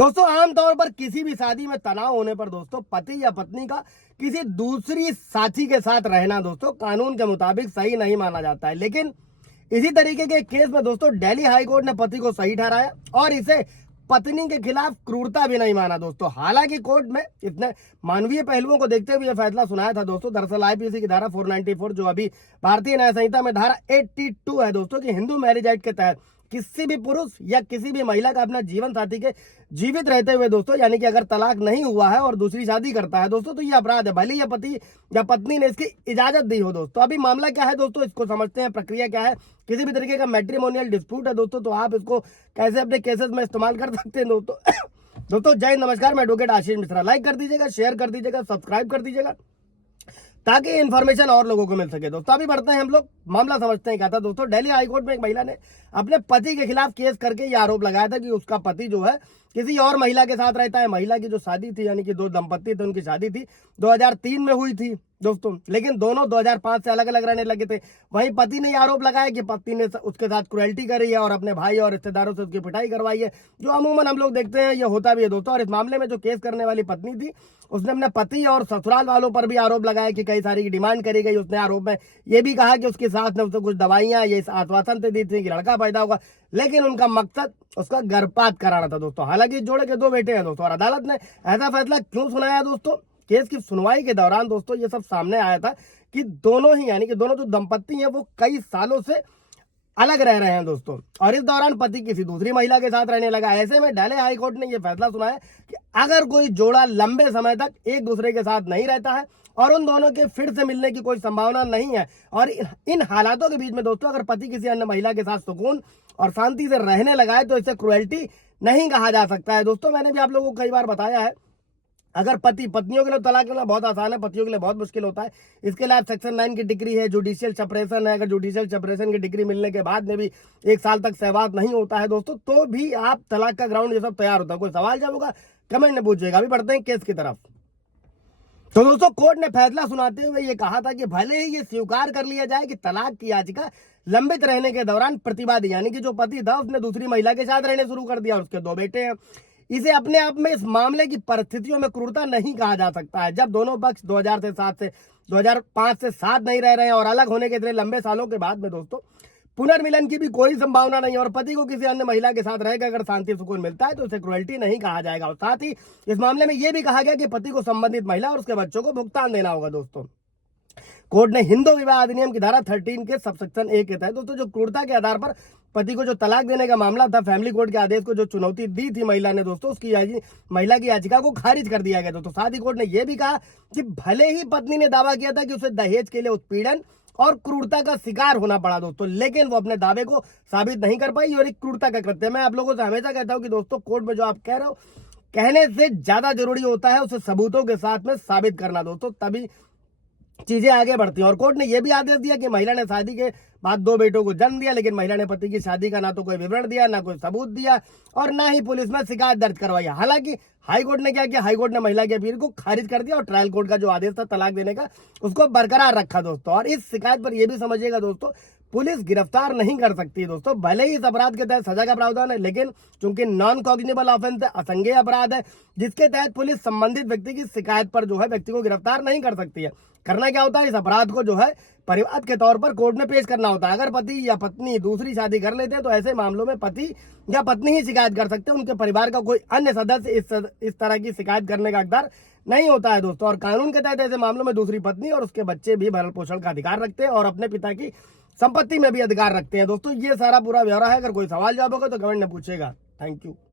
दोस्तों आमतौर पर किसी भी शादी में तनाव होने पर दोस्तों पति या पत्नी का किसी दूसरी साथी के साथ रहना दोस्तों कानून के मुताबिक सही नहीं माना जाता है। लेकिन इसी तरीके के केस में दोस्तों दिल्ली हाई कोर्ट ने पति को सही ठहराया और इसे पत्नी के खिलाफ क्रूरता भी नहीं माना दोस्तों। हालांकि कोर्ट में इतने मानवीय पहलुओं को देखते हुए यह फैसला सुनाया था दोस्तों। दरअसल आईपीसी की धारा 494 जो अभी भारतीय न्याय संहिता में धारा 82 है दोस्तों कि हिंदू मैरिज एक्ट के तहत किसी भी पुरुष या किसी भी महिला का अपना जीवन साथी के जीवित रहते हुए दोस्तों यानी कि अगर तलाक नहीं हुआ है और दूसरी शादी करता है दोस्तों तो ये अपराध है, भले या पति या पत्नी ने इसकी इजाजत दी हो दोस्तों। अभी मामला क्या है दोस्तों, इसको समझते हैं, प्रक्रिया क्या है। किसी भी तरीके का मैट्रिमोनियल डिस्प्यूट है दोस्तों तो आप इसको कैसे अपने केसेस में इस्तेमाल कर सकते हैं दोस्तों। दोस्तों जय नमस्कार, मैं एडवोकेट आशीष मिश्रा। लाइक कर दीजिएगा, शेयर कर दीजिएगा, सब्सक्राइब कर दीजिएगा ताकि इन्फॉर्मेशन और लोगों को मिल सके दोस्तों। अभी बढ़ते हैं हम लोग, मामला समझते हैं क्या था दोस्तों। दिल्ली हाईकोर्ट में एक महिला ने अपने पति के खिलाफ केस करके ये आरोप लगाया था कि उसका पति जो है किसी और महिला के साथ रहता है। महिला की जो शादी थी यानी कि दो दंपत्ति थे, उनकी शादी थी 2003 में हुई थी दोस्तों, लेकिन दोनों 2005 से अलग अलग रहने लगे थे। वहीं पति ने आरोप लगाया कि पत्नी ने उसके साथ क्रुएल्टी करी है और अपने भाई और रिश्तेदारों से उसकी पिटाई करवाई है, जो अमूमन हम लोग देखते हैं ये होता भी है दोस्तों। और इस मामले में जो केस करने वाली पत्नी थी उसने अपने पति और ससुराल वालों पर भी आरोप लगाया कि कई सारी डिमांड करी गई। उसने आरोप में ये भी कहा कि उसके साथ ने उसको कुछ दवाइयां ये आश्वासन दी थी कि लड़का पैदा होगा, लेकिन उनका मकसद उसका गर्भपात कराना था दोस्तों। हालांकि जोड़े के दो बेटे हैं दोस्तों और अदालत ने ऐसा फैसला क्यों सुनाया दोस्तों, केस की सुनवाई के दौरान दोस्तों ये सब सामने आया था कि दोनों ही यानी कि दोनों जो दंपत्ति हैं वो कई सालों से अलग रह रहे हैं दोस्तों और इस दौरान पति किसी दूसरी महिला के साथ रहने लगा। ऐसे में दिल्ली हाई कोर्ट ने यह फैसला सुनाया कि अगर कोई जोड़ा लंबे समय तक एक दूसरे के साथ नहीं रहता है और उन दोनों के फिर से मिलने की कोई संभावना नहीं है और इन हालातों के बीच में दोस्तों अगर पति किसी अन्य महिला के साथ सुकून और शांति से रहने लगा है तो इसे क्रुएल्टी नहीं कहा जा सकता है दोस्तों। मैंने भी आप लोगों को कई बार बताया है, अगर पत्नियों के लिए तलाक लेना बहुत आसान है, पतियों के लिए बहुत मुश्किल होता है। इसके लिए सेक्शन 9 की डिग्री है, जुडिशियल सेपरेशन है। अगर जुडिशियल सेपरेशन की डिग्री मिलने के बाद में भी 1 साल तक सहवास नहीं होता है दोस्तों तो भी आप तलाक का ग्राउंड ये सब तैयार होता है। कोई सवाल जब होगा कमेंट में पूछिएगा। अभी बढ़ते हैं केस की तरफ। तो दोस्तों कोर्ट ने फैसला सुनाते हुए ये कहा था कि भले ही ये स्वीकार कर लिया जाए कि तलाक की याचिका लंबित रहने के दौरान प्रतिवादी यानी कि जो पति था उसने दूसरी महिला के साथ रहने शुरू कर दिया और उसके 2 बेटे हैं, इसे अपने आप में इस मामले की परिस्थितियों में क्रूरता नहीं कहा जा सकता है। जब दोनों पक्ष 2005 से साथ नहीं रह रहे हैं और अलग होने के इतने लंबे सालों के बाद में दोस्तों पुनर्मिलन की भी कोई संभावना नहीं और पति को किसी अन्य महिला के साथ रहेगा अगर शांति सुकून मिलता है तो उसे क्रुएल्टी नहीं कहा जाएगा। और साथ ही इस मामले में यह भी कहा गया कि पति को संबंधित महिला और उसके बच्चों को भुगतान देना होगा दोस्तों। कोर्ट ने हिंदू विवाह अधिनियम की धारा 13 के सबसेक्शन 1 के तहत दोस्तों जो क्रूरता के आधार पर पति को जो तलाक देने का मामला था, फैमिली कोर्ट के आदेश को जो चुनौती दी थी महिला ने दोस्तों, उसकी महिला की याचिका को खारिज कर दिया गया दोस्तों। साथ ही कोर्ट ने यह भी कहा कि भले ही पत्नी ने दावा किया था कि उसे दहेज के लिए उत्पीड़न और क्रूरता का शिकार होना पड़ा दोस्तों, लेकिन वो अपने दावे को साबित नहीं कर पाई और एक क्रूरता का कृत्य। मैं आप लोगों से हमेशा कहता हूं कि दोस्तों कोर्ट में जो आप कह रहे हो कहने से ज्यादा जरूरी होता है उसे सबूतों के साथ में साबित करना दोस्तों, तभी चीजें आगे बढ़ती हैं। और कोर्ट ने यह भी आदेश दिया कि महिला ने शादी के बाद 2 बेटों को जन्म दिया, लेकिन महिला ने पति की शादी का ना तो कोई विवरण दिया, ना कोई सबूत दिया और ना ही पुलिस में शिकायत दर्ज करवाई। हालांकि हाईकोर्ट ने क्या किया, हाईकोर्ट ने महिला की अपील को खारिज कर दिया और ट्रायल कोर्ट का जो आदेश था तलाक देने का उसको बरकरार रखा दोस्तों। और इस शिकायत पर यह भी समझिएगा दोस्तों पुलिस गिरफ्तार नहीं कर सकती दोस्तों, भले ही इस अपराध के तहत सजा का प्रावधान है, लेकिन चूंकि नॉन कॉग्निबल ऑफेंस है, असंज्ञेय अपराध है, जिसके तहत पुलिस संबंधित व्यक्ति की शिकायत पर जो है व्यक्ति को गिरफ्तार नहीं कर सकती है। करना क्या होता है, इस अपराध को जो है परिवाद के तौर पर कोर्ट में पेश करना होता है। अगर पति या पत्नी दूसरी शादी कर लेते हैं तो ऐसे मामलों में पति या पत्नी ही शिकायत कर सकते हैं, उनके परिवार का कोई अन्य सदस्य इस तरह की शिकायत करने का हकदार नहीं होता है दोस्तों। और कानून के तहत ऐसे मामलों में दूसरी पत्नी और उसके बच्चे भी भरण पोषण का अधिकार रखते हैं और अपने पिता की संपत्ति में भी अधिकार रखते हैं दोस्तों। ये सारा पूरा ब्यौरा है। अगर कोई सवाल जवाब होगा तो कमेंट में पूछेगा। Thank you.